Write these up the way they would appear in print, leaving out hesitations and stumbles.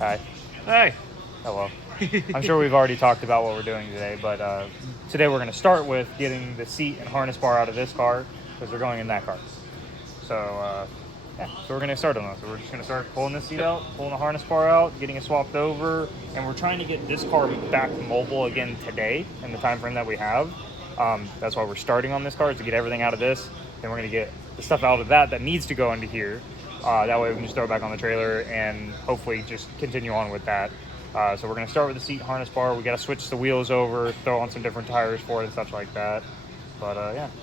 Hi. Hey. Hello. I'm sure we've already talked about what we're doing today, but today we're going to start with getting the seat and harness bar out of this car because they're going in that car. So, so we're going to start on this. So we're just going to start pulling this seat out, pulling the harness bar out, getting it swapped over, and we're trying to get this car back mobile again today in the time frame that we have. That's why we're starting on this car, is to get everything out of this. Then we're going to get the stuff out of that needs to go into here. That way we can just throw it back on the trailer and hopefully just continue on with that. So we're going to start with the seat harness bar. We got to switch the wheels over, throw on some different tires for it and stuff like that. But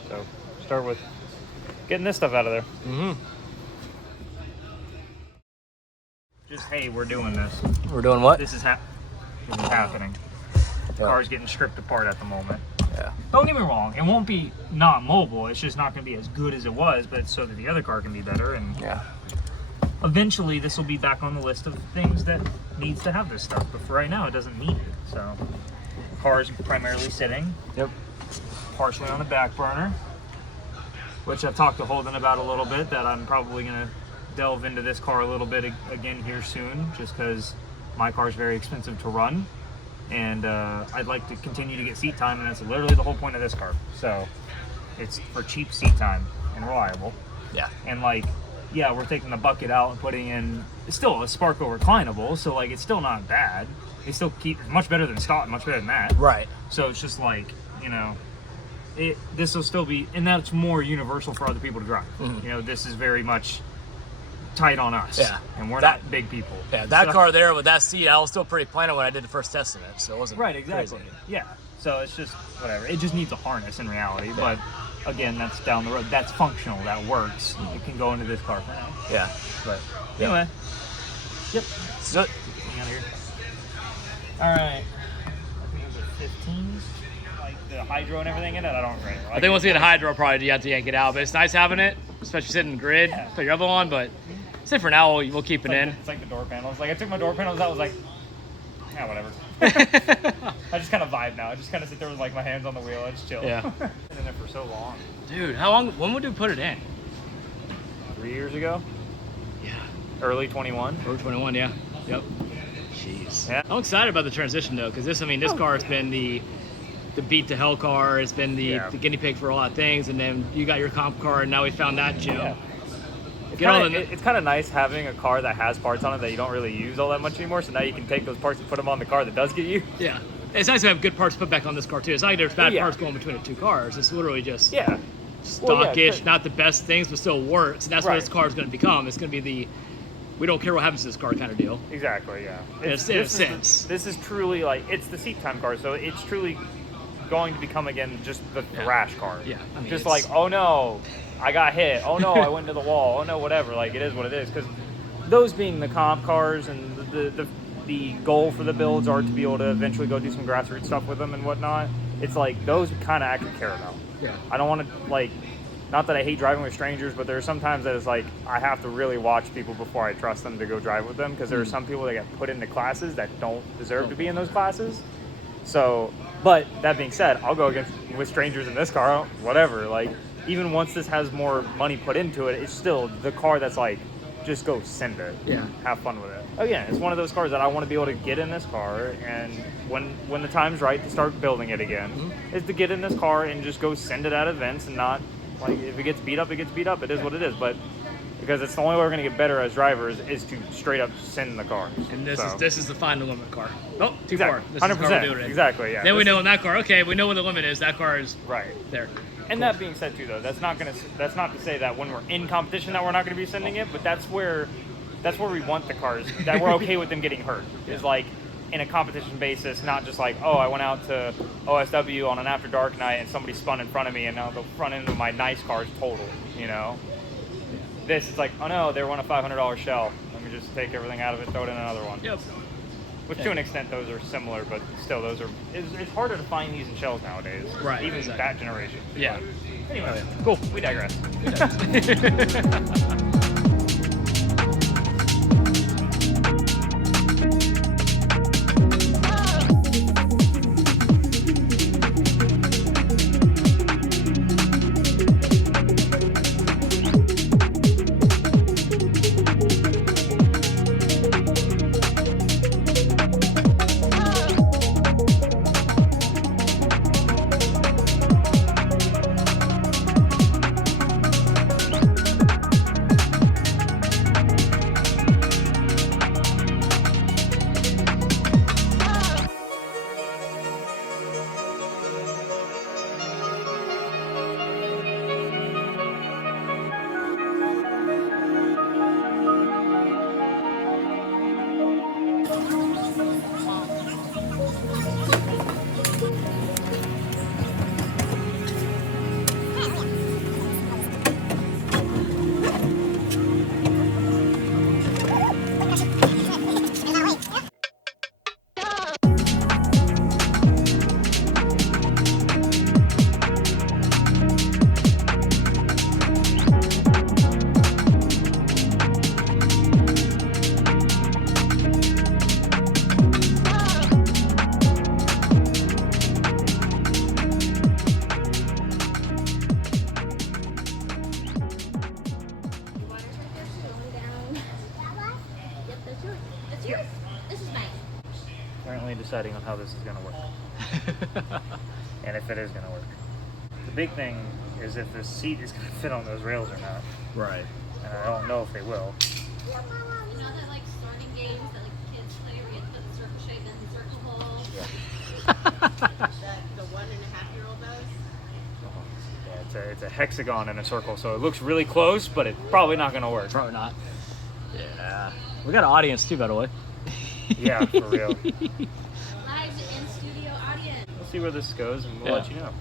so start with getting this stuff out of there. Mm-hmm. Just, hey, we're doing this. We're doing what? This is happening. The car's getting stripped apart at the moment. Yeah. Don't get me wrong, it won't be not mobile. It's just not going to be as good as it was, but so that the other car can be better. And eventually this will be back on the list of things that needs to have this stuff. But for right now, it doesn't need it. So the car is primarily sitting. Yep. Partially on the back burner, which I've talked to Holden about a little bit, that I'm probably going to delve into this car a little bit again here soon, just because my car is very expensive to run. And I'd like to continue to get seat time, and that's literally the whole point of this car. So it's for cheap seat time and reliable. Yeah. And we're taking the bucket out and putting in, it's still a Sparco reclinable, so it's still not bad. They still keep much better than stock, much better than that. Right. So it's just this will still be, and that's more universal for other people to drive. Mm-hmm. This is very much tight on us. Yeah. And we're not big people. Yeah, that car there with that seat, I was still pretty plain when I did the first test in it, so it wasn't right, exactly. crazy. Yeah. So it's just whatever. It just needs a harness in reality. Yeah. But again, that's down the road. That's functional. That works. It can go into this car for now. Yeah. But anyway. Yep. So, out of here. All right. I think it was 15s. The hydro and everything in it. I don't agree. I think once we get a hydro, probably you have to yank it out, but it's nice having it, especially sitting in the grid. Yeah. Put your other one, but say for now we'll keep it in. It's like the door panels. I took my door panels out. I was like, yeah, whatever. I just kind of vibe now. I just kind of sit there with my hands on the wheel. I just chill. Yeah. Been in there for so long. Dude, how long? When would we put it in? 3 years ago. Yeah. Early 21. Early 21. Yeah. Yep. Jeez. Yeah. I'm excited about the transition though, because this car has been the beat to hell car. It's been the guinea pig for a lot of things, and then you got your comp car, and now we found that gem. Yeah. It's kind of nice having a car that has parts on it that you don't really use all that much anymore, so now you can take those parts and put them on the car that does get you. Yeah. It's nice to have good parts put back on this car too. It's not like there's bad parts going between the two cars. It's literally just stockish, not the best things, but still works. And that's what this car is going to become. It's going to be we don't care what happens to this car kind of deal. Exactly, yeah. In a sense. This is truly it's the seat time car, so it's truly going to become again just the thrash car. Yeah. I mean, just oh no, I got hit. Oh no, I went into the wall. Oh no, whatever. It is what it is. Because those being the comp cars and the the goal for the builds are to be able to eventually go do some grassroots stuff with them and whatnot. It's like those kind of actually care about. Yeah. I don't want to like, not that I hate driving with strangers, but there are sometimes that it's like I have to really watch people before I trust them to go drive with them, because there are some people that get put into classes that don't deserve to be in those classes. So, but that being said, I'll go with strangers in this car, whatever. Like, even once this has more money put into it, it's still the car that's like, just go send it. Yeah. Have fun with it. Again, it's one of those cars that I want to be able to get in this car, and when the time's right to start building it again, is to get in this car and just go send it at events, and not, like, if it gets beat up, it gets beat up. It is what it is. But because it's the only way we're going to get better as drivers is to straight up send the cars. And this is the final limit car. Oh, too exactly. far. This 100%. Is how we're doing it. Exactly, yeah. Then we know in that car, okay, we know what the limit is. That car is right there. And that being said, too, though, that's not to say that when we're in competition that we're not going to be sending it, but that's where we want the cars, that we're okay with them getting hurt. Is like in a competition basis, not just like, oh, I went out to OSW on an after dark night and somebody spun in front of me and now the front end of my nice car is totaled, you know? This is like, oh no, they won a $500 shell. Let me just take everything out of it, throw it in another one. Yep. Which to an extent those are similar, but still it's harder to find these in shells nowadays. Right. Even that generation. Yeah. But anyway, cool. We digress. Currently deciding on how this is going to work. And if it is going to work. The big thing is if the seat is going to fit on those rails or not. Right. And I don't know if they will. You know that like starting games that like kids play where you put the circle shape in the circle hole? Yeah. That the 1.5-year-old does? Yeah, it's a hexagon in a circle, so it looks really close, but it's probably not going to work. Probably not. Yeah. We got an audience too, by the way. Yeah, for real. Live in studio audience. We'll see where this goes, and we'll let you know.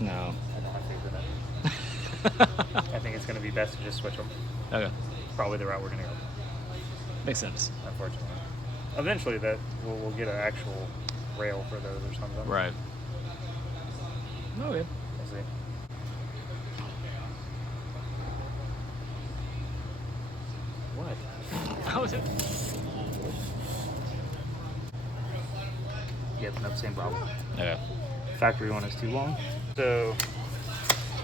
No. I don't have faith in that. I think it's going to be best to just switch them. Okay. Probably the route we're going to go. Makes sense. Unfortunately. Eventually, we'll get an actual rail for those or something. Right. Okay. We'll see. What? How is it? Yep, no, same problem. Okay. Factory one is too long. So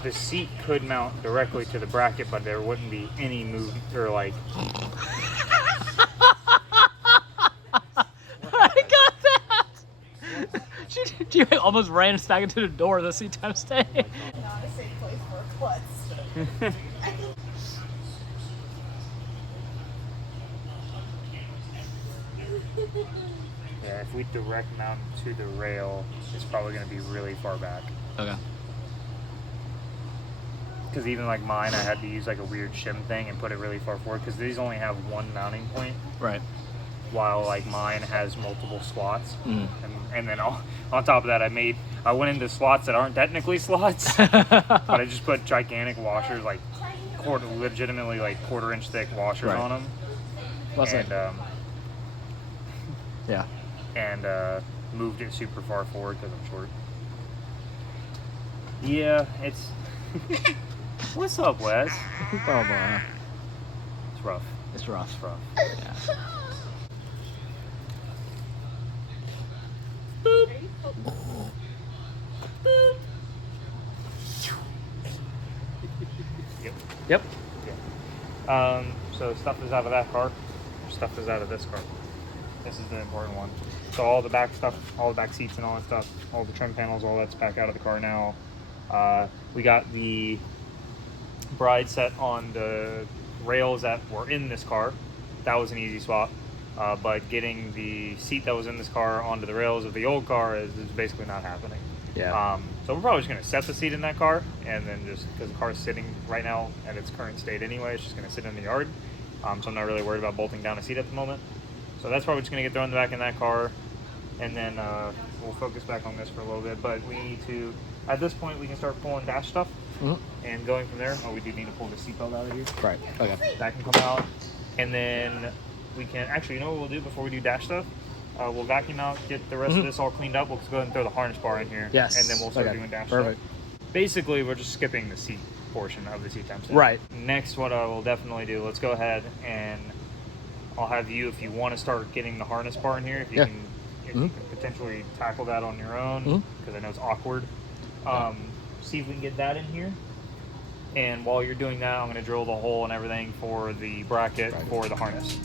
the seat could mount directly to the bracket, but there wouldn't be any move or like. I got that. She almost ran us back into the door of the seat time stay. Not a safe place for a klutz. Yeah, if we direct mount to the rail, it's probably going to be really far back. Okay. Because even like mine, I had to use like a weird shim thing and put it really far forward because these only have one mounting point. Right. While like mine has multiple slots. Mm. And then on top of that, I went into slots that aren't technically slots, but I just put gigantic washers, like legitimately like quarter-inch thick washers on them. What's and Yeah. And moved it super far forward because I'm short. Yeah, it's... What's up, Wes? Oh, boy. It's rough. It's rough. It's rough. Yeah. Boop. Boop. Yep. Yeah. So stuff is out of that car. Stuff is out of this car. This is the important one. So all the back stuff, all the back seats and all that stuff, all the trim panels, all that's back out of the car now. We got the bride set on the rails that were in this car. That was an easy swap. But getting the seat that was in this car onto the rails of the old car is basically not happening. Yeah. So we're probably just going to set the seat in that car, and then just because the car is sitting right now at its current state anyway, it's just going to sit in the yard. So I'm not really worried about bolting down a seat at the moment. So that's probably just going to get thrown back in that car, and then we'll focus back on this for a little bit. But we need to, at this point, we can start pulling dash stuff and going from there. Oh, we do need to pull the seatbelt out of here. Right. Okay. That can come out, and then we can actually, you know what we'll do before we do dash stuff? We'll vacuum out, get the rest of this all cleaned up. We'll go ahead and throw the harness bar in here. Yes. And then we'll start doing dash Perfect. stuff. Basically, we're just skipping the seat portion of the seat time set. Right. Next, what I will definitely do, let's go ahead and I'll have you, if you want to start getting the harness bar in here, if you can potentially tackle that on your own, because I know it's awkward. See if we can get that in here. And while you're doing that, I'm going to drill the hole and everything for the bracket for the harness.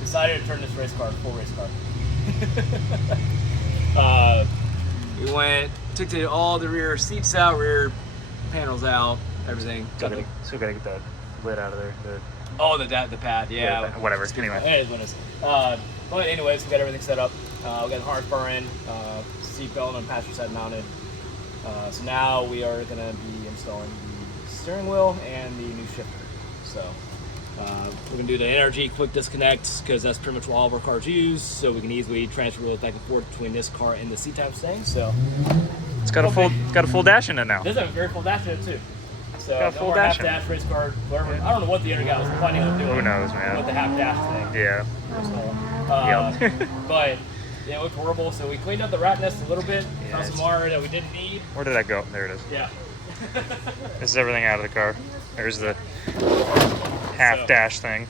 Decided to turn this full race car. We took all the rear seats out, rear panels out, everything. Still gotta get that lid out of there. The pad, yeah. Whatever. Anyway. It is what it is. But anyways, we got everything set up. We got the harness bar in, seat belt on passenger side mounted. So now we are gonna be installing the steering wheel and the new shifter. So. We're going to do the energy quick disconnect because that's pretty much what all of our cars use, so we can easily transfer wheels back and forth between this car and the seat time staying. So it's got a full dash in it now. This has a very full dash in it too. So got a full dash in it. half dash race car. Whatever. I don't know what the other guy was planning on doing. Who knows, man? With the half dash thing. Yeah. But yeah, it looked horrible. So we cleaned up the rat nest a little bit. Found some wire that we didn't need. Where did that go? There it is. Yeah. This is everything out of the car. There's the half dash thing.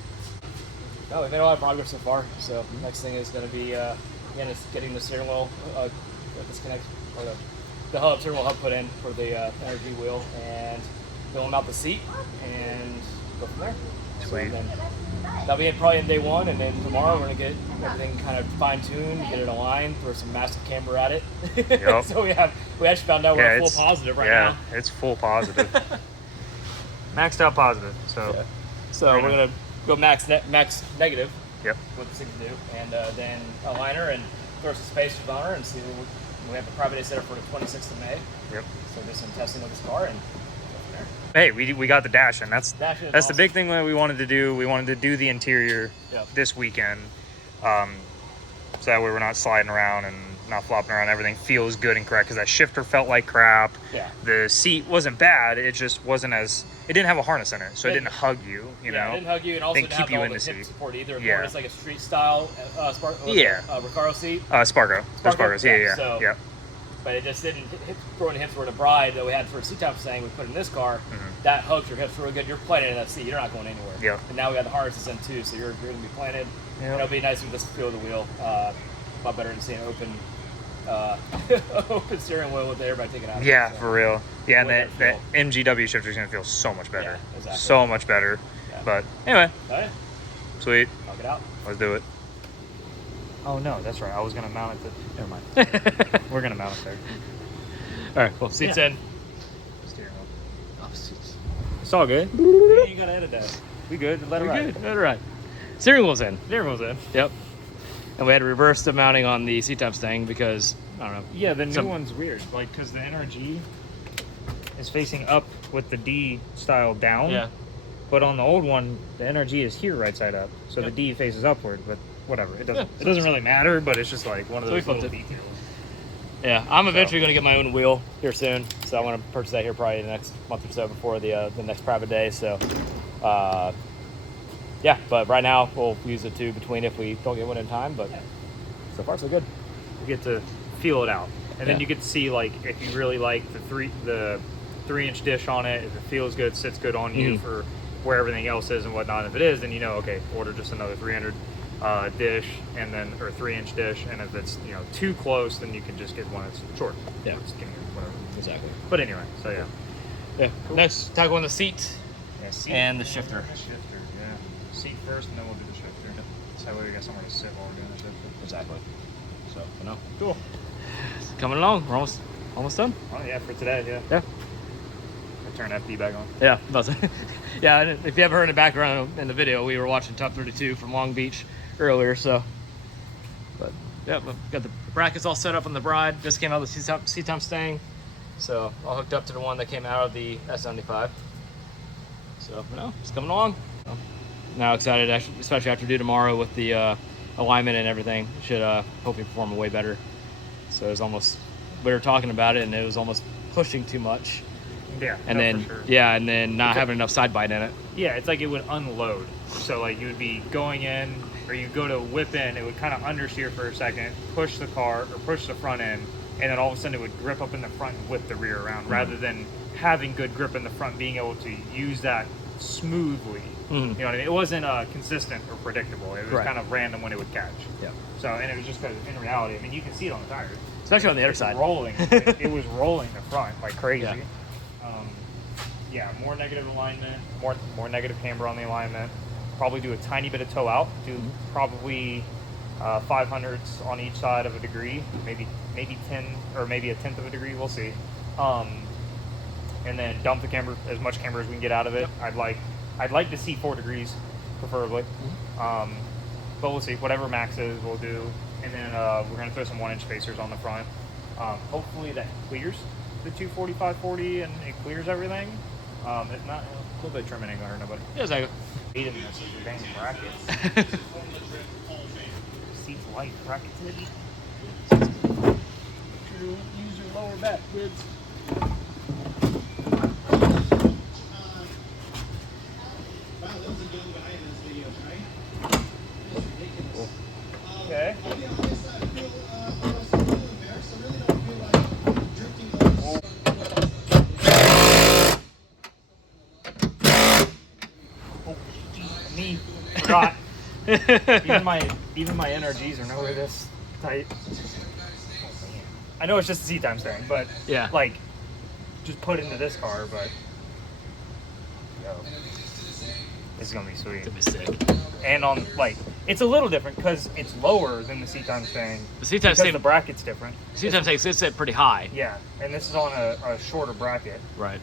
No, we've made a lot of progress so far. So next thing is going to be again, it's getting the steering wheel disconnect or the steering wheel hub put in for the energy wheel, and filling out the seat and go from there. Sweet. So then that'll be it probably in day one, and then tomorrow we're gonna get everything kind of fine-tuned, get it aligned, throw some massive camber at it. Yep. So we actually found out we're full positive right now. Yeah, it's full positive. Maxed out positive. So. Yeah. So we're gonna go max negative. Yep. What the seat can do, and then a liner and throw some spacers on her, and see. We have the private day set up for the 26th of May. Yep. So do some testing of this car and. Hey, we got the dash in. That's awesome. The big thing that we wanted to do. We wanted to do the interior this weekend, so that way we're not sliding around and not flopping around. Everything feels good and correct because that shifter felt like crap. Yeah. The seat wasn't bad. It just wasn't as. It didn't have a harness in it, so it didn't hug you. You know. It didn't hug you, and also didn't didn't keep have you all in the the hip seat. support either. Yeah. It's like a street style Recaro seat. Spargo. Spargos. Yeah. So, yeah. But it just didn't throw in the hips for the bride that we had for a seat time saying we put in this car. That hugs your hips really good. You're planted in that seat. You're not going anywhere. Yeah. And now we got the harnesses in too, so you're going to be planted. Yeah. It'll be nice with this feel of the wheel. A lot better than seeing open open steering wheel with everybody taking out. Yeah, so. for real. Yeah, and Way that better MGW shifter is gonna feel so much better. Yeah, exactly. So much better. Yeah. But anyway, All right, sweet. knock it out. Let's do it. Oh no, that's right. I was gonna mount it to. Never mind. We're gonna mount it there. All right, well, seats in. Steering wheel. Oh, seats. It's all good. You ain't gotta edit that. We good. Let it We're ride. good. Let it ride. Steering wheel's in. Steering wheel's in. Yep. And we had to reverse the mounting on the seat-top staying because, I don't know. Yeah, the new one's weird. Like, because the NRG is facing up with the D style down. Yeah. But on the old one, the NRG is here right side up. So Yep. the D faces upward. But whatever. It doesn't. Yeah. It doesn't really matter. But it's just like one of So we those flipped little it. details. Yeah, I'm eventually going to get my own wheel here soon. So I want to purchase that here probably the next month or so before the next private day. So, yeah, but right now we'll use the two between if we don't get one in time. But so far, so good. You get to feel it out, and then Yeah. you get to see like if you really like the 3-inch dish on it, if it feels good, sits good on you for where everything else is and whatnot. If it is, then you know, okay, order just another 300 dish, and then or 3-inch dish, and if it's too close, then you can just get one that's short. Yeah. Or skinnier, whatever. Exactly. But anyway, so yeah. Yeah. Cool. Next, tackle on the seat Yeah, seat and the shifter. Shifter, yeah. Seat first, and then we'll do the shifter. So that way we got somewhere to sit while we're doing the shifter. Exactly. So, you know, Cool. it's coming along. We're almost done. Oh yeah, for today, yeah. Yeah. I turn FD back on. Yeah. Yeah. And if you haven't heard in the background in the video, we were watching Top 32 from Long Beach earlier. So, but yeah, but got the brackets all set up on the Bride. Just came out of the seat-top staying. So all hooked up to the one that came out of the S75. So, you know, it's coming along. Now excited, actually, especially after due tomorrow with the alignment and everything. Should hopefully perform way better. So it was almost, we were talking about it and it was almost pushing too much. Yeah. And no, then, for sure. yeah, and then not having enough side bite in it. Yeah, it's like it would unload. So like you would be going in, or you go to whip in, it would kind of understeer for a second, push the car or push the front end, and then all of a sudden it would grip up in the front and whip the rear around, rather than having good grip in the front, being able to use that smoothly. You know what I mean? It wasn't consistent or predictable. It was Right. kind of random when it would catch. Yeah. So, and it was just because in reality, I mean, you can see it on the tires. Especially on the other It's side. rolling. it was rolling the front like crazy. Yeah. Yeah, more negative alignment, more negative camber on the alignment. Probably do a tiny bit of toe out. Do probably 500ths on each side of a degree, maybe 10 or maybe a tenth of a degree. We'll see. And then dump the camber, as much camber as we can get out of it. Yep. I'd like to see 4 degrees, preferably. But we'll see. Whatever max is, we'll do. And then we're gonna throw some 1-inch spacers on the front. Hopefully that clears the 245/40 and it clears everything. If not, a little bit of trimming ain't gonna hurt nobody. Yeah, exactly. Hating this is the dang brackets. Seats light, brackets heavy. Use your lower back, kids. Okay. Me. Forgot. even my NRGs are nowhere this tight. Oh, man. I know it's just a seat time thing, but Yeah. like just put into this car, but yo, this is gonna be sweet. It's gonna be sick. And on like it's a little different because it's lower than the seat time thing. The seat time because staying, the bracket's different. seat time takes it's set pretty high. Yeah, and this is on a shorter bracket. Right.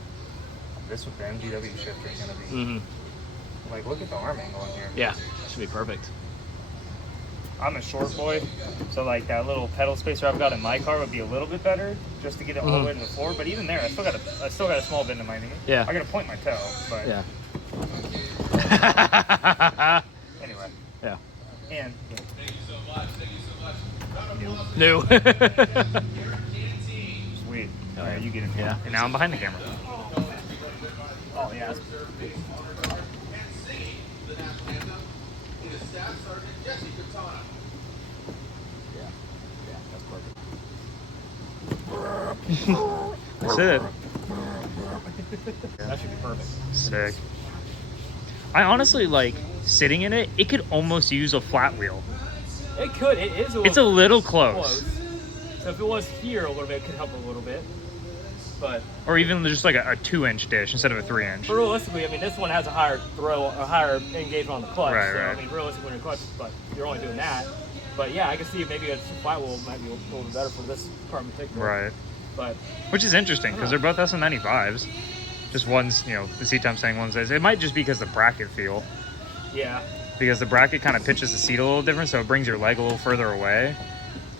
This with the MGW shifter is gonna be Mm-hmm. like, look at the arm angle in here. Yeah. Should be perfect. I'm a short boy, so like that little pedal spacer I've got in my car would be a little bit better just to get it all the way to the floor. But even there, I still got a small bend in my knee. Yeah. I got to point my toe, but Yeah. anyway. Yeah. And New. sweet. All right, you get in here. Yeah. And now I'm behind the camera. Oh yeah. That's it. That should be perfect. Sick. I honestly like sitting in it. It could almost use a flat wheel. It could. It is. It's a little close. So if it was here a little bit, it could help a little bit. But or even just like a 2-inch dish instead of a 3-inch. but realistically, I mean, this one has a higher a higher engagement on the clutch. Right, so, right. I mean, realistically, when you're clutch, but you're only doing that. But yeah, I can see maybe a flat wheel might be a little bit better for this car in particular. Right. But which is interesting because they're both SM95s. Just one's, you know, the seat time saying one says it might just be because the bracket feel. yeah. Because the bracket kind of pitches the seat a little different, so it brings your leg a little further away.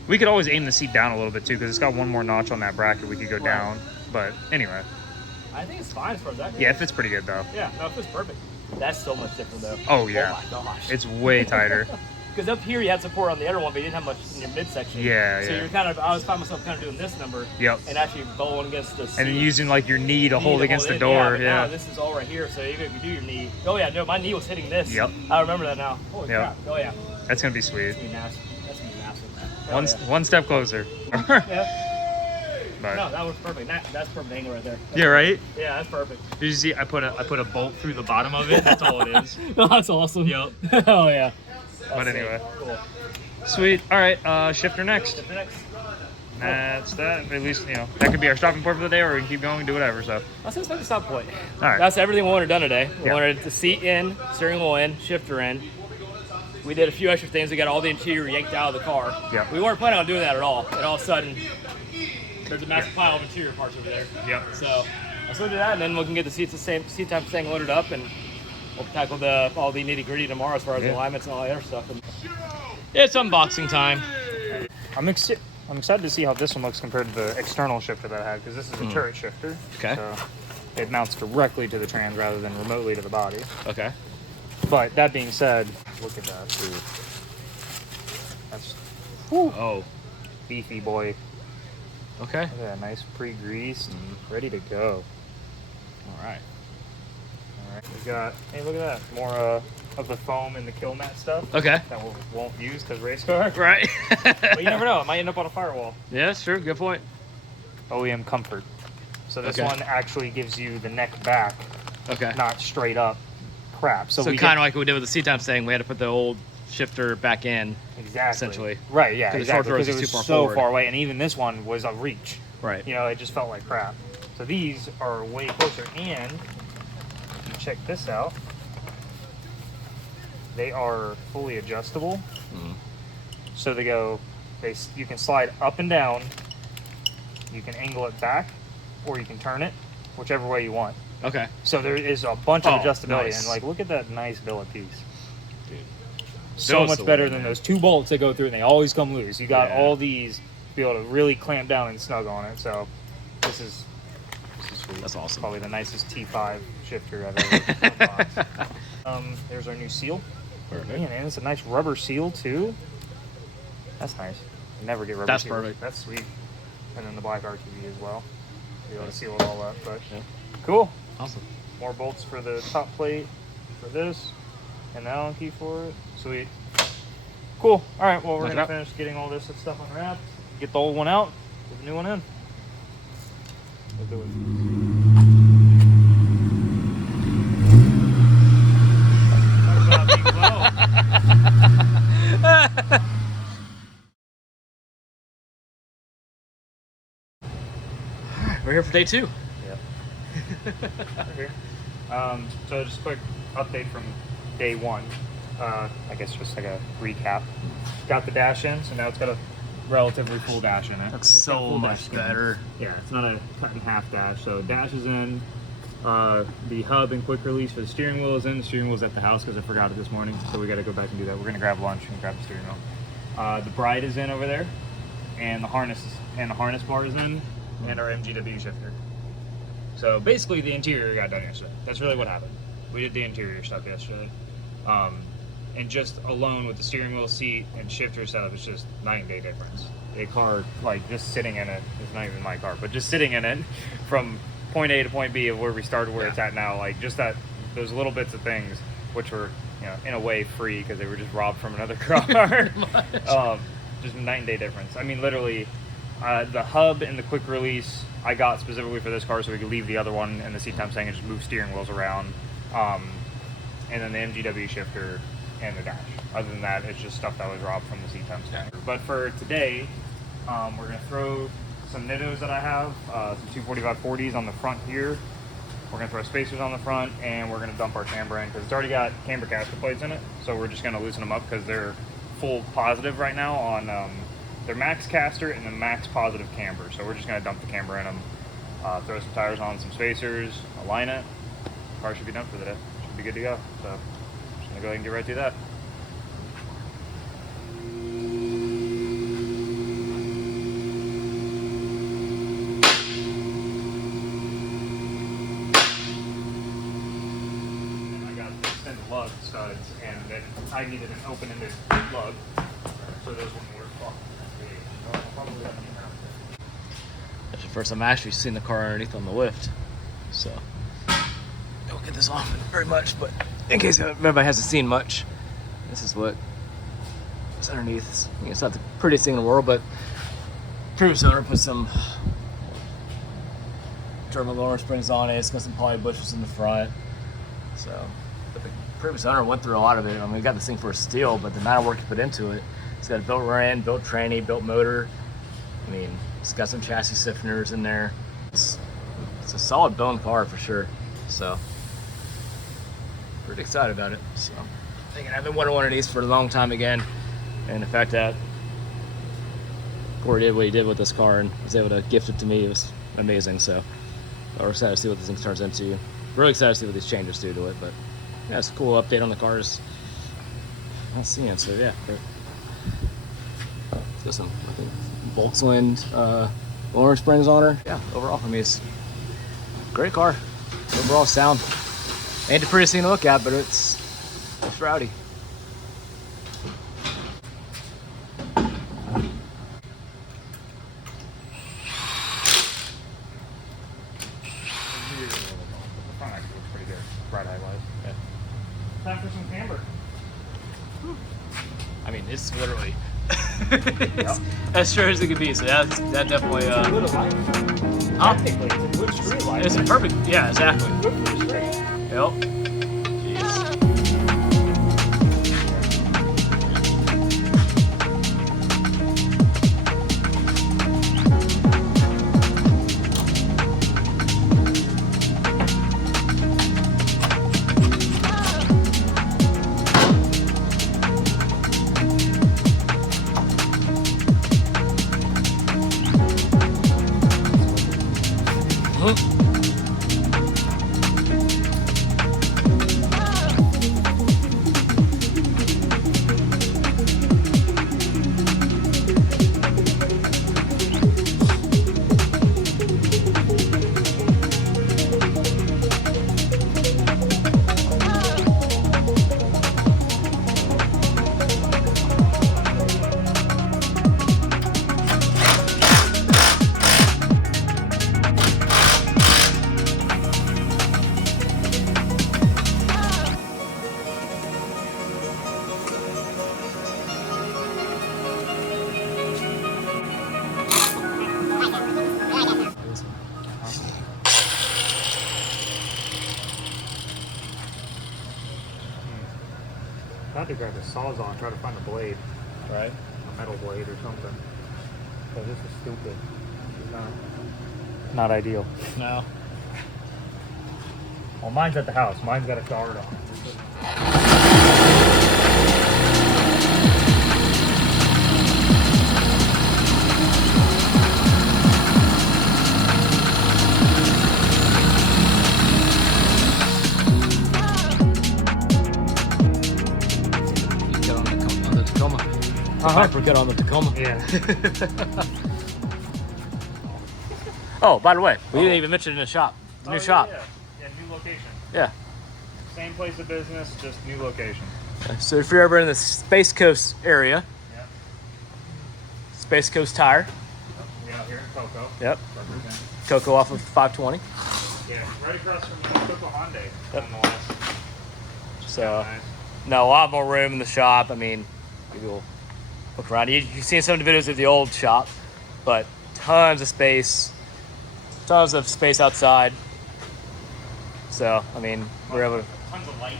We could always aim the seat down a little bit too, because it's got one more notch on that bracket. We could go down, but anyway. I think it's fine as far as that goes. Yeah, it fits pretty good though. Yeah, no, it fits perfect. That's so much different though. Oh yeah. Oh my gosh. It's way tighter. Because up here you had support on the other one, but you didn't have much in your midsection. Yeah, so yeah. you're kind of, I was finding myself kind of doing this number. Yep. And actually bowling against the seat. And then using like your knee to hold against the it. door. But Yeah. now this is all right here, so even if you do your knee. Oh yeah, no, my knee was hitting this. Yep. I remember that now. Holy Yep. crap. Oh yeah. That's gonna be sweet. That's gonna be nasty. That's gonna be massive. One step closer. Yeah. But, No, that was perfect. That's perfect angle right there. yeah, right? Yeah, that's perfect. Did you see? I put a bolt through the bottom of it. That's all it is. No, that's awesome. Yep. Oh yeah. But That's anyway. Cool. Sweet. All right. Shifter next. Shifter next. That's that. At least, you know, that could be our stopping point for the day, or we can keep going and do whatever. So, That's just like a stop point. all right. That's everything we wanted done today. We Yeah. wanted the seat in, steering wheel in, shifter in. We did a few extra things. We got all the interior yanked out of the car. Yeah. We weren't planning on doing that at all. And all of a sudden, there's a massive pile of interior parts over there. Yep. So we'll do that, and then we can get the seat time thing loaded up, and we'll tackle all the nitty gritty tomorrow as far as Yeah. alignments and all that other stuff. And it's unboxing time. I'm excited to see how this one looks compared to the external shifter that I had, because this is a turret shifter. Okay. So it mounts directly to the trans rather than remotely to the body. Okay. But that being said, look at that. Dude. That's Oh. beefy boy. Okay. Look at that, nice pre-greased, ready to go. All right. All right, we got. Hey, look at that. More of the foam and the kill mat stuff. Okay. That we won't use because race car. Right. But you never know. It might end up on a firewall. Yeah, that's true. Good point. OEM comfort. So this Okay. one actually gives you the neck back, Okay. not straight up crap. So, So we kind of get, like we did with the seat time thing, we had to put the old shifter back in. exactly essentially. Right. Yeah. 'Cause the short Exactly. doors Because it is was too far so forward. far away, and even this one was a reach. Right. You know, it just felt like crap. So these are way closer, and if you check this out, they are fully adjustable. So they go, you can slide up and down, you can angle it back, or you can turn it, whichever way you want. Okay. So there is a bunch of Oh, adjustability, nice. and like, look at that nice billet piece. Dude. So Those much the better way, than man. those two bolts that go through, and they always come loose. You got Yeah. all these to be able to really clamp down and snug on it. So this is sweet. That's awesome. Probably the nicest T5 shifter I've ever unboxed. There's our new seal. Perfect. Man, and it's a nice rubber seal too. That's nice. You never get rubber That's seal. perfect. That's sweet. And then the black RTV as well. Be able to seal it all up. But Yeah. cool. Awesome. More bolts for the top plate for this, and the Allen key for it. Sweet. Cool. All right. Well, we're Knock it gonna out. finish getting all this stuff unwrapped. Get the old one out. Put the new one in. Let's do it. Talk about being low. We're here for day 2. Okay. So just a quick update from day 1. I guess just like a recap. Got the dash in, so now it's got a relatively full dash in it. That's It's got so full much dash in. better. Yeah, it's not a cut in half dash. So dash is in. The hub and quick release for the steering wheel is in. The steering wheel's at the house because I forgot it this morning, so we got to go back and do that. We're gonna grab lunch and grab the steering wheel. The bride is in over there, and the harness bar is in, and our MGW shifter. So basically, the interior got done yesterday. That's really what happened. We did the interior stuff yesterday, and just alone with the steering wheel, seat, and shifter setup, it's just night and day difference. A car, like just sitting in it, it's not even my car, but just sitting in it from point A to point B of where we started, where it's at now, like just those little bits of things, which were, you know, in a way free because they were just robbed from another car. Just night and day difference. I mean, literally, the hub and the quick release I got specifically for this car so we could leave the other one in the seat time saying and just move steering wheels around. And then the MGW shifter and the dash. Other than that, it's just stuff that was robbed from the seat time stand. But for today, We're gonna throw some Nittos that I have, some 245-40s on the front here. We're gonna throw spacers on the front, and we're gonna dump our camber in because it's already got camber gasket plates in it. So we're just gonna loosen them up because they're full positive right now on their max caster and the max positive camber. So we're just gonna dump the camber in them, throw some tires on, some spacers, align it. Car should be done for the day. Should be good to go. So just gonna go ahead and get right through that. Lug studs, and then I needed an open-ended lug, so those wouldn't work. That's the first time I actually seen the car underneath on the lift, so don't get this off very much, but in case everybody hasn't seen much, this is what is underneath. It's not the prettiest thing in the world, but previous owner put some German lower springs on it. It's got some poly bushes in the front, so. But the previous owner went through a lot of it. I mean, we got this thing for steel, but the amount of work he put into it, it's got a built rear end, built tranny, built motor. I mean, it's got some chassis stiffeners in there. It's a solid bone car for sure. So, pretty excited about it. So, thinking I've been wanting one of these for a long time again, and the fact that Corey did what he did with this car and was able to gift it to me, it was amazing. So, we're excited to see what this thing turns into. Really excited to see what these changes do to it, but. Yeah, it's a cool update on the cars. Not seeing it, so yeah. Got some Volkswagen lower springs on her. Yeah, overall for me, it's a great car. Overall sound. Ain't the prettiest thing to look at, but it's rowdy. Time for some camber. I mean, it's literally it's as sure as it could be. So that definitely. Technically, it's a good street light. It's a perfect. Yeah, exactly. Good for the street. Yep. I had to grab the sawzall and try to find a blade, Right. a metal blade or something. So this is stupid. This is not ideal. No. Well, mine's at the house. Mine's got a guard on it. Forget on the Tacoma. Yeah. Oh, by the way, we didn't even mention it in the shop. The new shop. Yeah, new location. Yeah. Same place of business, just new location. So if you're ever in the Space Coast area, Yeah. Space Coast Tire. We out here in Cocoa. Yep. Represent. Cocoa off of 520. Yeah, right across from Cocoa Hyundai. Yep. On the west. So, Nice. no, a lot more room in the shop. I mean, you'll look around. You've seen some of the videos of the old shop, but tons of space outside. So, I mean, we're able to. Tons of light.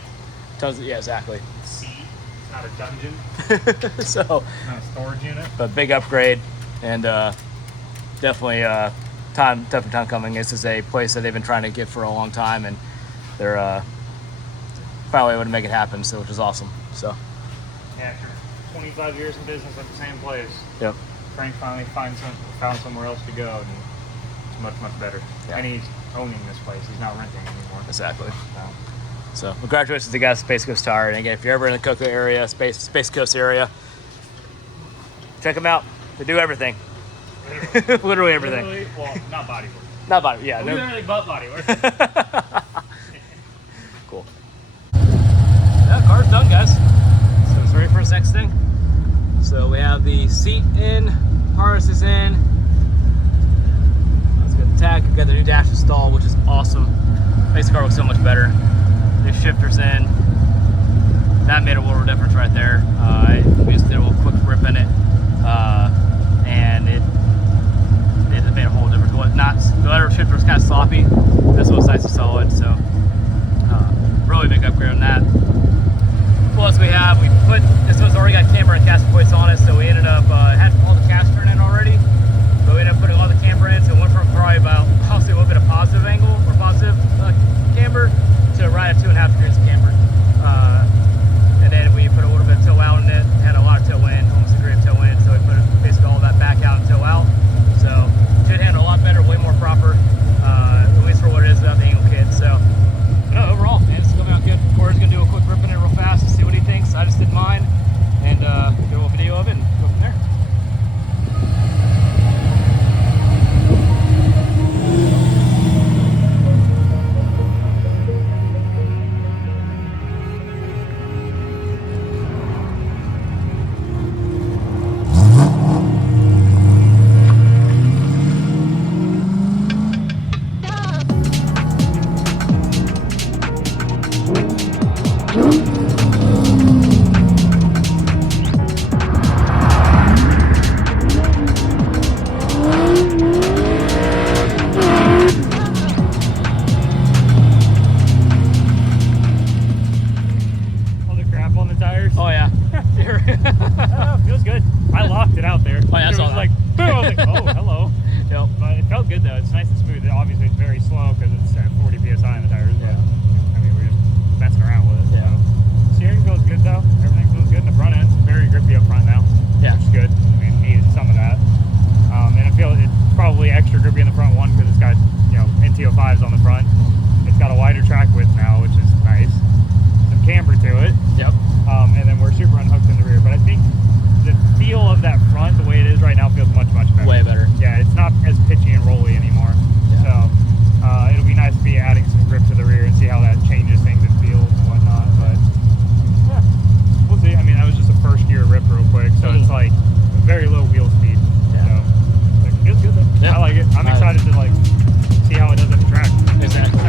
Yeah, exactly. Seat. It's not a dungeon. So, Not a storage unit. but big upgrade. and definitely time coming. This is a place that they've been trying to get for a long time, and they're finally able to make it happen. So, which is awesome. So, yeah, after 25 years in business at the same place, yep. Frank finally found somewhere else to go, and it's much better. Yeah. And he's owning this place. He's not renting anymore. Exactly. So, congratulations to the guys at Space Coast Tire. And again, if you're ever in the Cocoa area, Space Coast area, check them out. They do everything. Literally everything. Well, not body work. Not body, yeah. We do everything but body work. Cool. Yeah, car's done, guys. So it's ready for its next thing. So we have the seat in, harness is in. Let's get the tag. We've got the new dash installed, which is awesome. Makes the car look so much better. New shifter's in. That made a world of difference right there. We just did a little quick rip in it, and it made a whole difference. The other shifter was kind of sloppy. This one's nice and solid, so really big upgrade on that. Plus this one's already got camera and caster plates on it, so we ended up had all the caster in already, but we ended up putting all the camber in, so it went from probably about obviously a little bit of positive angle or positive camber to right at 2.5 degrees of camber. And then we put a little bit of toe out in it, had a lot of toe in, almost a degree of toe in, so we put basically all that back out and toe out. So should handle a lot better, way more proper, at least for what it is without the angle kit. So no, overall, man, it's coming out good. Corey's gonna do a quick rip in it real fast to see what he thinks. I just did mine, and do a little video of it and go from there. Feels good. I locked it out there. Oh, yeah, it was like, boom! I was like, oh, hello. Yep. But it felt good though. It's nice and smooth. Obviously, it's very slow because it's at 40 psi in the tires. But I mean, we're just messing around with it. Yeah. So. Steering feels good though. Everything feels good in the front end. Very grippy up front now. Yeah. Which is good. I mean, needed some of that. And I feel it's probably extra grippy in the front one because it's got NT05s on the front. It's got a wider track width now, which is nice. Some camber to it. Yep. And then we're super unhooked in the rear. But I think the feel of that front, the way it is right now, feels much better. Way better. Yeah, it's not as pitchy and rolly anymore. Yeah. So it'll be nice to be adding some grip to the rear and see how that changes things and feels and whatnot. But yeah, we'll see. I mean, that was just a first gear rip real quick, so it's like very low wheel speed. Yeah. So it feels good though. Yeah. I like it. I'm excited to see how it does at the track. Exactly.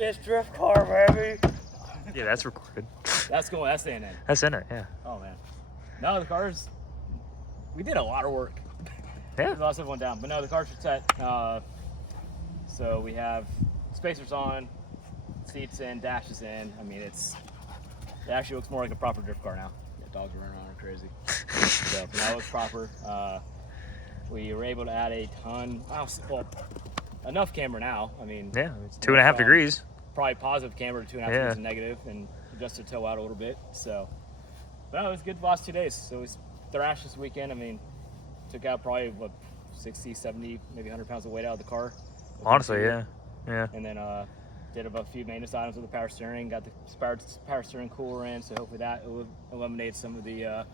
It's drift car, baby. Yeah, that's recorded. That's the in. That's in it, yeah. Oh man. No, the cars. We did a lot of work. Yeah. There's a lot of stuff went down, but no, the cars are set. So we have spacers on, seats in, dashes in. I mean, it actually looks more like a proper drift car now. The dogs are running around crazy. So that looks proper. We were able to add a ton. Enough camber now. I mean, yeah, it's 2.5 degrees. Probably positive camber to 2.5 degrees and negative, and adjusted toe out a little bit. So, but no, it was good the last 2 days. So it was thrash this weekend. I mean, took out probably 60, 70, maybe 100 pounds of weight out of the car. Honestly, yeah. And then did a few maintenance items with the power steering. Got the power steering cooler in, so hopefully that eliminates some of the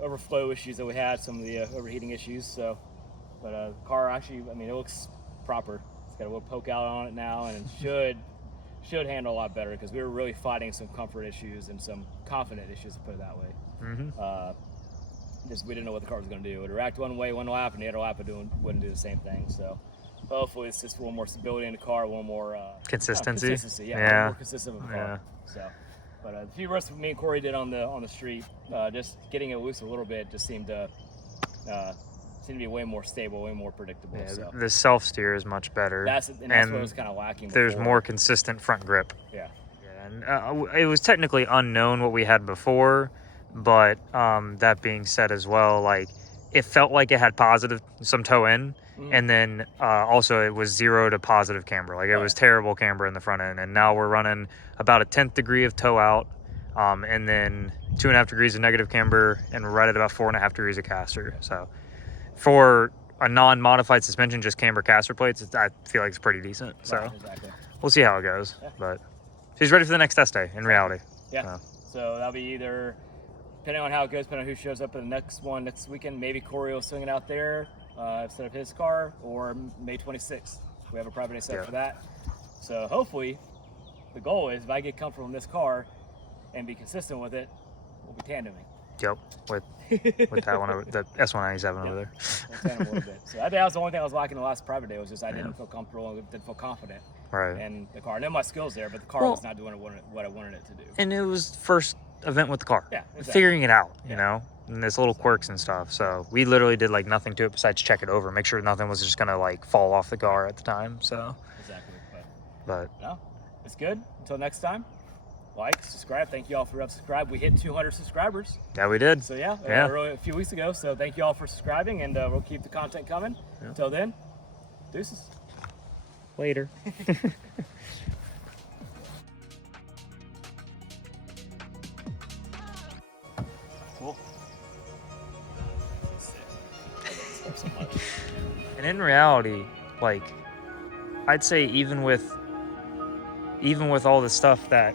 overflow issues that we had, some of the overheating issues. So, but the car actually, I mean, it looks proper. It's got a little poke out on it now, and it should handle a lot better because we were really fighting some comfort issues and some confident issues, to put it that way. Mm-hmm. Just we didn't know what the car was going to do. It would react one way one lap, and the other lap it wouldn't do the same thing. So, hopefully it's just a little more stability in the car, a little more consistency. Consistency, yeah. A little more consistent with the car. So, but a few rests me and Corey did on the street, just getting it loose a little bit, just seemed to be way more stable, way more predictable. Yeah, so. The self steer is much better. That's what was kind of lacking. There's before. more consistent front grip. Yeah. And it was technically unknown what we had before, but that being said as well, like it felt like it had some toe in, and then also it was 0 to positive camber. Like it was terrible camber in the front end, and now we're running about a 10th degree of toe out, and then 2.5 degrees of negative camber, and right at about 4.5 degrees of caster. So for a non-modified suspension, just camber caster plates, I feel like it's pretty decent. So we'll see how it goes, but. He's ready for the next test day, in reality. Yeah. So that'll be either, depending on how it goes, depending on who shows up at the next one next weekend, maybe Corey will swing it out there instead of his car, or May 26th. We have a private day set for that. So hopefully, the goal is if I get comfortable in this car and be consistent with it, we'll be tandeming. Yep, with that one, the S197 over there. We'll tandem a little bit. So that was the only thing I was lacking the last private day, was just I didn't feel comfortable and didn't feel confident. Right. And the car. I know my skills there, but the car was not doing what I wanted it to do. And it was first event with the car. Yeah, exactly. Figuring it out, you know, and there's little quirks and stuff. So we literally did like nothing to it besides check it over, make sure nothing was just gonna like fall off the car at the time. So. Exactly. But. No, it's good. Until next time, like, subscribe. Thank you all for subscribing. We hit 200 subscribers. Yeah, we did. So yeah, a few weeks ago. So thank you all for subscribing, and we'll keep the content coming. Yeah. Until then, deuces. Later. Cool. And in reality, like, I'd say even with all the stuff that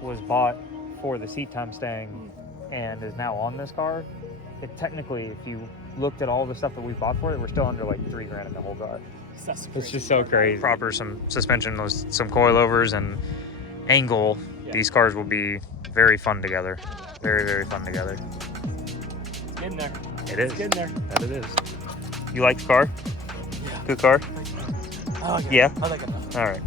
was bought for the seat time staying and is now on this car, it technically, if you looked at all the stuff that we bought for it, we're still under like $3,000 in the whole car. It's just so crazy. Proper some suspension, some coilovers and angle. Yeah. These cars will be very fun together. Very, very fun together. It's getting there. It is. It's getting there. That it is. You like the car? Yeah. Good car? I like it. Yeah? I like it. All right.